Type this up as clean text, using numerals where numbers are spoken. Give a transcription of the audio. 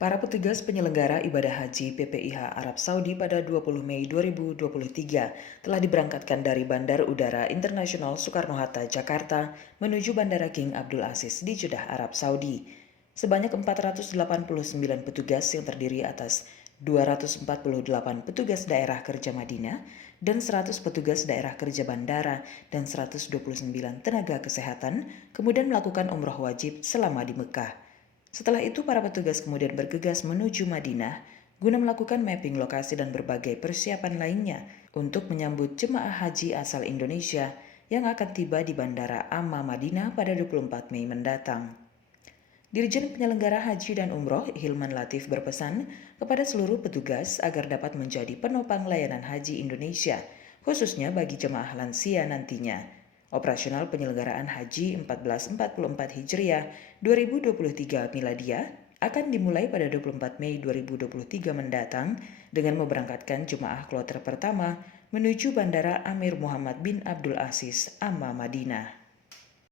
Para petugas penyelenggara ibadah haji PPIH Arab Saudi pada 20 Mei 2023 telah diberangkatkan dari Bandar Udara Internasional Soekarno-Hatta, Jakarta menuju Bandara King Abdul Aziz di Jeddah, Arab Saudi. Sebanyak 489 petugas yang terdiri atas 248 petugas daerah kerja Madinah dan 100 petugas daerah kerja bandara dan 129 tenaga kesehatan kemudian melakukan umroh wajib selama di Mekah. Setelah itu para petugas kemudian bergegas menuju Madinah guna melakukan mapping lokasi dan berbagai persiapan lainnya untuk menyambut jemaah haji asal Indonesia yang akan tiba di Bandara Amma Madinah pada 24 Mei mendatang. Dirjen Penyelenggara Haji dan Umroh Hilman Latif berpesan kepada seluruh petugas agar dapat menjadi penopang layanan haji Indonesia, khususnya bagi jemaah lansia nantinya. Operasional penyelenggaraan Haji 1444 Hijriah 2023 Miladiah akan dimulai pada 24 Mei 2023 mendatang dengan memberangkatkan jemaah kloter pertama menuju Bandara Amir Muhammad bin Abdul Aziz Amma Madinah.